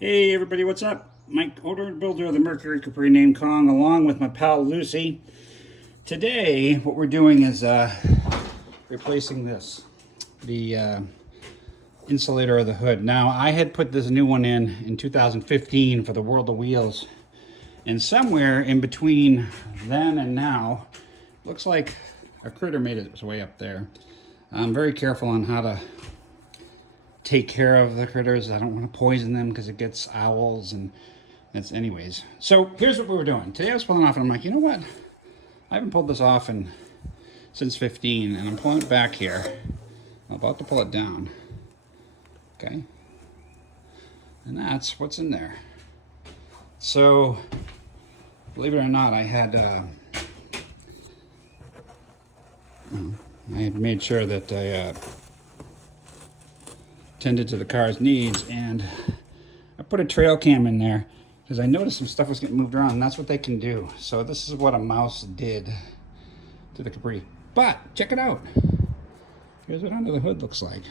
Hey everybody, what's up? Mike, owner and builder of the Mercury Capri named Kong, along with my pal Lucy. Today, what we're doing is replacing the insulator of the hood. Now, I had put this new one in 2015 for the World of Wheels, and somewhere in between then and now, looks like a critter made its way up there. I'm very careful on how to take care of the critters. I don't want to poison them because it gets owls and that's anyways. So here's what we were doing. Today I was pulling off and I'm like, you know what? I haven't pulled this off since 15 and I'm pulling it back here. I'm about to pull it down. Okay. And that's what's in there. So believe it or not, I had made sure that I tended to the car's needs, and I put a trail cam in there because I noticed some stuff was getting moved around, and that's what they can do. So this is what a mouse did to the Capri. But check it out. Here's what under the hood looks like.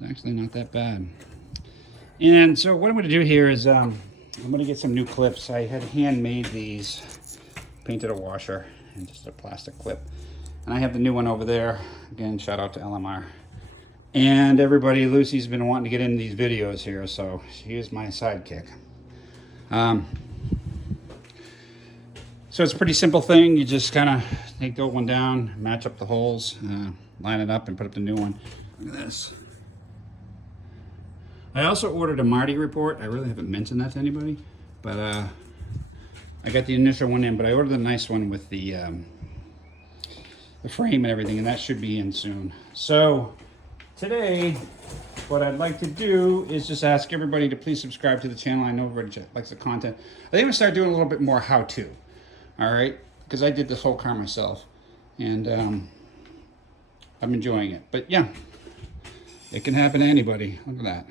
It's actually not that bad. And so what I'm going to do here is I'm going to get some new clips. I had handmade these, painted a washer and just a plastic clip. And I have the new one over there. Again, shout out to LMR. And everybody, Lucy's been wanting to get into these videos here, so she is my sidekick. So it's a pretty simple thing. You just kind of take the old one down, match up the holes, line it up, and put up the new one. Look at this. I also ordered a Marty report. I really haven't mentioned that to anybody, but I got the initial one in, but I ordered the nice one with the frame and everything, and that should be in soon. So today, what I'd like to do is just ask everybody to please subscribe to the channel. I know everybody likes the content. I think I'm gonna start doing a little bit more how-to, all right? Because I did this whole car myself, and I'm enjoying it. But yeah, it can happen to anybody. Look at that.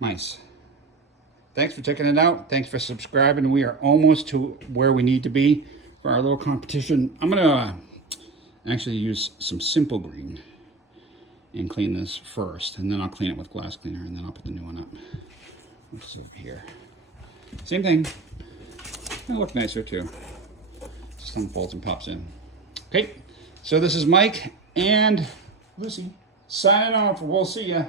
Nice. Thanks for checking it out. Thanks for subscribing. We are almost to where we need to be for our little competition. I'm gonna actually use some Simple Green and clean this first, and then I'll clean it with glass cleaner, and then I'll put the new one up. What's over here? Same thing. It'll look nicer too. Just unfolds and pops in. Okay, so this is Mike and Lucy signing off. We'll see ya.